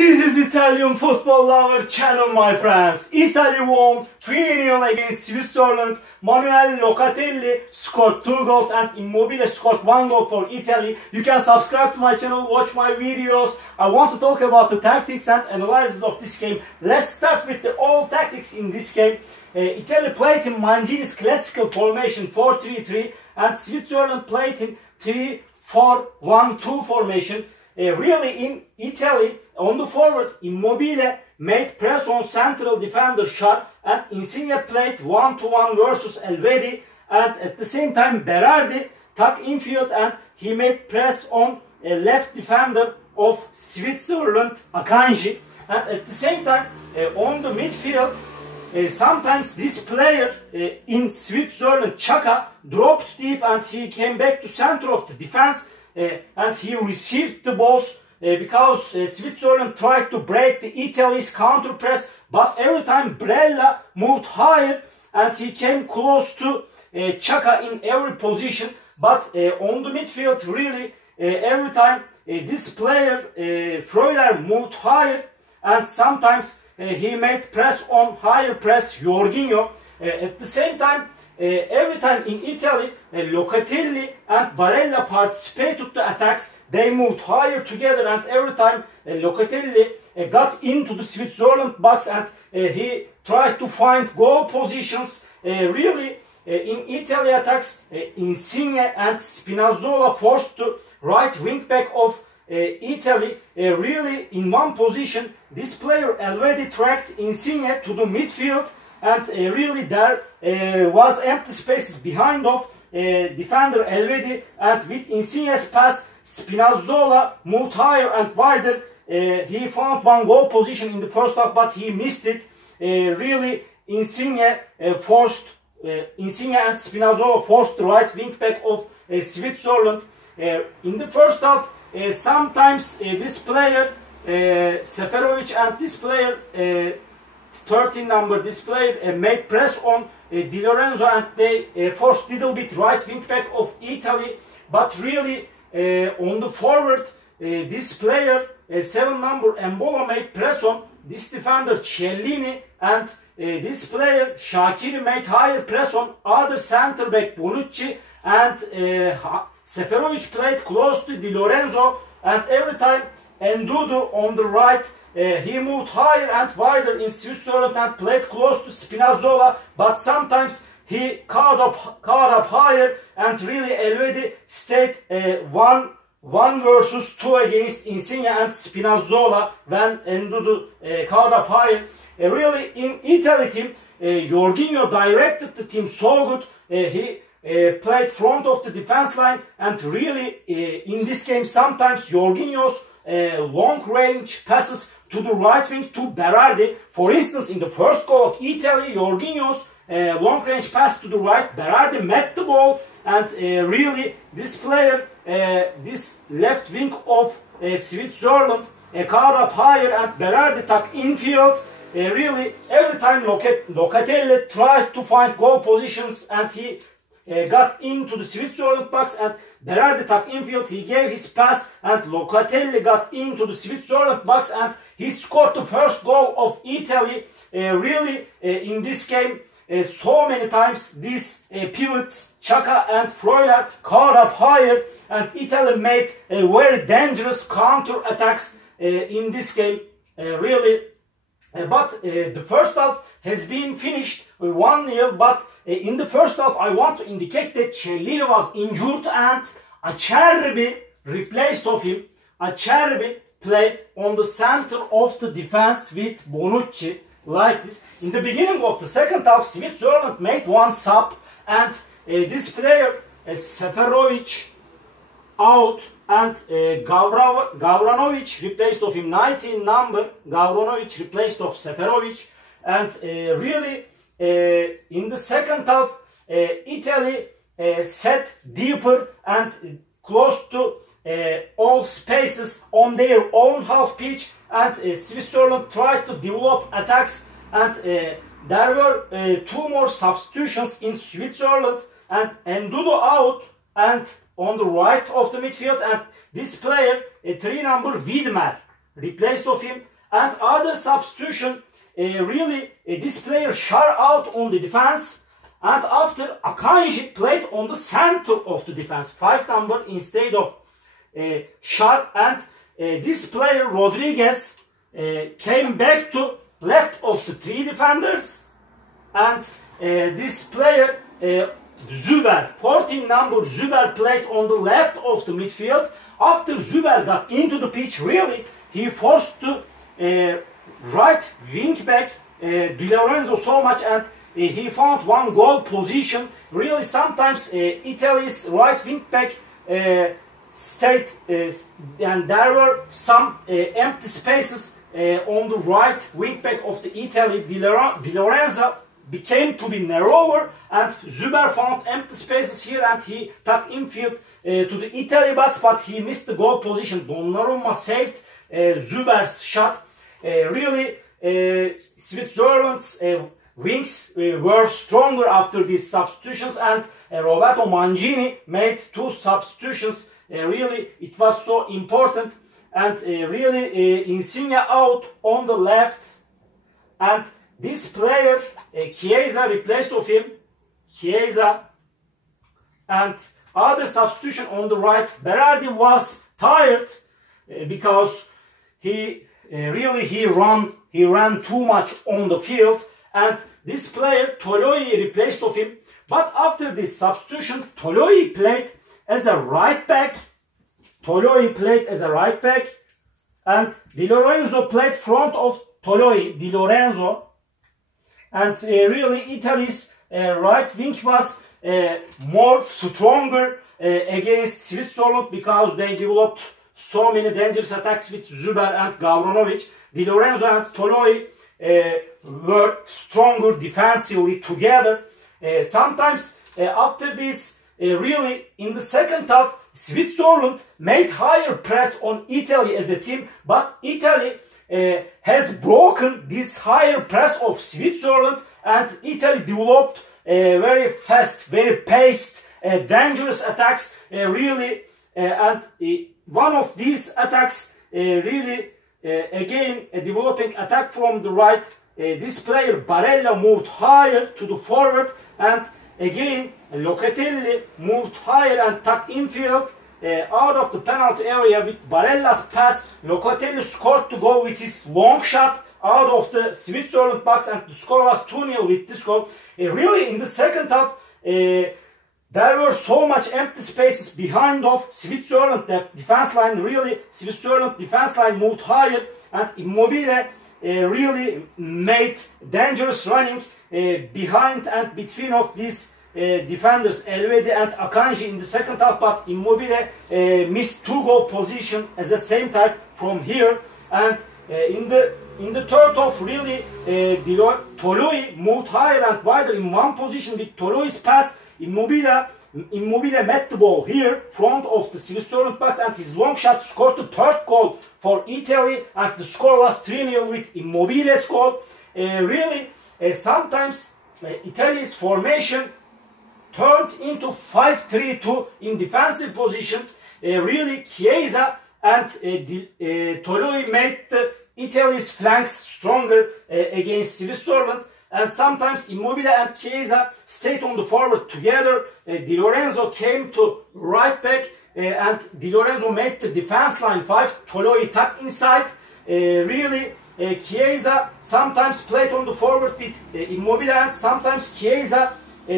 This is Italian football lover channel, my friends. Italy won 3-0 against Switzerland. Manuel Locatelli scored 2 goals and Immobile scored 1 goal for Italy. You can subscribe to my channel, watch my videos. I want to talk about the tactics and analysis of this game. Let's start with the all tactics in this game. Italy played in Mancini's classical formation 4-3-3 and Switzerland played in 3-4-1-2 formation. Really, in Italy, on the forward, Immobile made press on central defender Schär, and Insigne played 1-to-1 versus Elvedi, and at the same time Berardi tucked infield and he made press on a left defender of Switzerland, Akanji, and at the same time on the midfield, sometimes this player in Switzerland, Xhaka, dropped deep and he came back to center of the defense and he received the balls because Switzerland tried to break the Italy's counter press, but every time Barella moved higher and he came close to Xhaka in every position. But on the midfield, really, every time this player, Freuler, moved higher, and sometimes he made press on higher press, Jorginho. At the same time, every time in Italy, Locatelli and Barella participated to attacks. They moved higher together, and every time Locatelli got into the Switzerland box and he tried to find goal positions. Really, in Italy attacks, Insigne and Spinazzola forced the right wing back of Italy. Really, in one position, this player Elvedi tracked Insigne to the midfield, and really there was empty spaces behind of defender Elvedi, and with Insigne's pass, Spinazzola moved higher and wider. He found one goal position in the first half, but he missed it. Really, Insigne and Spinazzola forced the right wing back of Switzerland. In the first half, sometimes this player, Seferovic, and this player, 13 number, this player made press on Di Lorenzo, and they forced a little bit right wing back of Italy. But really, on the forward, this player, 7 number, Embolo, made press on this defender Chiellini, and this player Shaqiri made higher press on other center back Bonucci, and Seferovic played close to Di Lorenzo, and every time Endudu on the right, he moved higher and wider in Switzerland and played close to Spinazzola, but sometimes he caught up higher, and really Elvedi stayed 1 versus 2 against Insigne and Spinazzola when Endudu caught up higher. Really, in Italy team, Jorginho directed the team so good. He played front of the defense line, and really in this game sometimes Jorginho's long range passes to the right wing to Berardi. For instance, in the first goal of Italy, Jorginho's long range pass to the right, Berardi met the ball, and really this player, this left wing of Switzerland, caught up higher and Berardi tucked infield. Really, every time Locatelli tried to find goal positions and he got into the Switzerland box, and Berardi tucked infield, he gave his pass and Locatelli got into the Switzerland box and he scored the first goal of Italy. Really, in this game, so many times these pivots, Xhaka and Freuler, caught up higher, and Italy made very dangerous counter attacks in this game. Really. But the first half has been finished 1-0, but in the first half I want to indicate that Chiellini was injured and Acerbi replaced of him. Acerbi played on the center of the defense with Bonucci, like this. In the beginning of the second half, Switzerland made one sub, and this player, Seferovic, out, and Gavranovic replaced of him, 19 number, Gavranovic replaced of Seferovic. And really, in the second half, Italy set deeper and close to all spaces on their own half pitch, and Switzerland tried to develop attacks, and there were 2 more substitutions in Switzerland, and Endudu out, and on the right of the midfield, and this player, 3 number Widmer, replaced of him. And other substitution, really this player shut out on the defense. And after Akanji played on the center of the defense, 5 number instead of shot. And this player Rodriguez came back to left of the 3 defenders. And this player Zuber, 14 number Zuber played on the left of the midfield. After Zuber got into the pitch, really he forced to right wing back Di Lorenzo so much, and he found 1 goal position. Really sometimes Italy's right wing back stayed and there were some empty spaces on the right wing back of the Italy. Di Lorenzo became to be narrower, and Zuber found empty spaces here, and he took infield to the Italy box, but he missed the goal position. Donnarumma saved Zuber's shot. Really Switzerland's wings were stronger after these substitutions, and Roberto Mancini made 2 substitutions. Really it was so important, and really Insigne out on the left, and this player Chiesa replaced of him, Chiesa. And other substitution on the right, Berardi was tired because he ran too much on the field, and this player Toloi replaced of him. But after this substitution, Toloi played as a right back. And Di Lorenzo played front of Toloi, Di Lorenzo. And really Italy's right wing was more stronger against Switzerland, because they developed so many dangerous attacks with Zuber and Gavranovic. Di Lorenzo and Toloi were stronger defensively together. Sometimes after this, really in the second half, Switzerland made higher press on Italy as a team, but Italy has broken this higher press of Switzerland, and Italy developed very fast, very paced, dangerous attacks. Really, and one of these attacks, really again a developing attack from the right. This player Barella moved higher to the forward, and again Locatelli moved higher and tucked infield. Out of the penalty area with Barella's pass, Locatelli scored to go with his long shot out of the Switzerland box, and the score was 2-0 with this goal. Really in the second half, there were so much empty spaces behind of Switzerland defense line. Really Switzerland defense line moved higher, and Immobile really made dangerous running behind and between of these defenders Elvedi and Akanji in the second half, but Immobile missed 2 goal position at the same time from here. And in the third half, really Toloi moved higher and wider in one position. With Toloi's pass, Immobile met the ball here front of the Switzerland box, and his long shot scored the 3rd goal for Italy, and the score was 3-0 with Immobile's goal. Really sometimes Italy's formation turned into 5-3-2 in defensive position. Really Chiesa and Toloi made Italy's flanks stronger against Switzerland, and sometimes Immobile and Chiesa stayed on the forward together. Di Lorenzo came to right back, and Di Lorenzo made the defense line 5. Toloi tucked inside. Really Chiesa sometimes played on the forward with Immobile, and sometimes Chiesa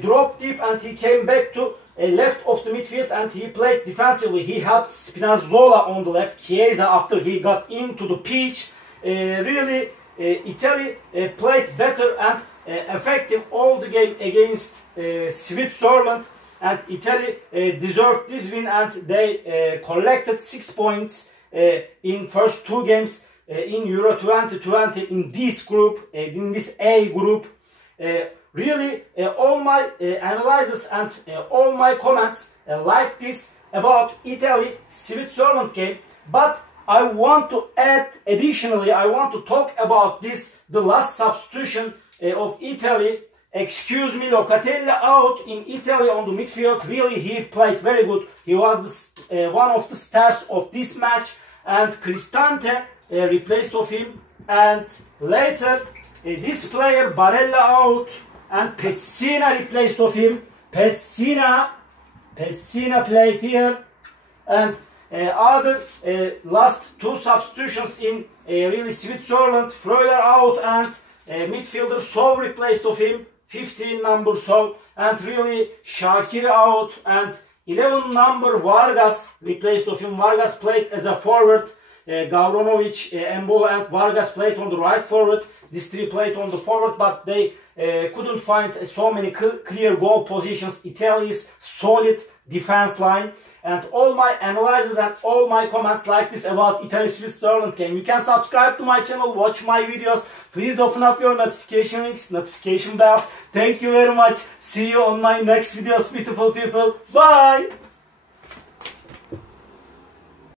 dropped deep and he came back to left of the midfield and he played defensively. He helped Spinazzola on the left, Chiesa, after he got into the pitch. Really Italy played better and effective all the game against Switzerland, and Italy deserved this win, and they collected 6 points in first 2 games in Euro 2020 in this group, in this A group. Really all my analysis and all my comments like this about Italy-Switzerland game, but I want to add additionally, I want to talk about this, the last substitution of Italy. Excuse me, Locatelli out in Italy on the midfield. Really he played very good. He was one of the stars of this match, and Cristante replaced of him, and later this player Barella out and Pessina replaced of him. Pessina played here, and other last two substitutions in really Switzerland. Freuler out and midfielder Sov replaced of him, 15 number Sov, and really Shakir out and 11 number Vargas replaced of him. Vargas played as a forward. Gavronovic, Embolo and Vargas played on the right forward. These three played on the forward, but they couldn't find so many clear goal positions. Italy's solid defense line. And all my analyses and all my comments like this about Italy-Switzerland game. You can subscribe to my channel, watch my videos. Please open up your notification links, notification bells. Thank you very much. See you on my next videos, beautiful people. Bye!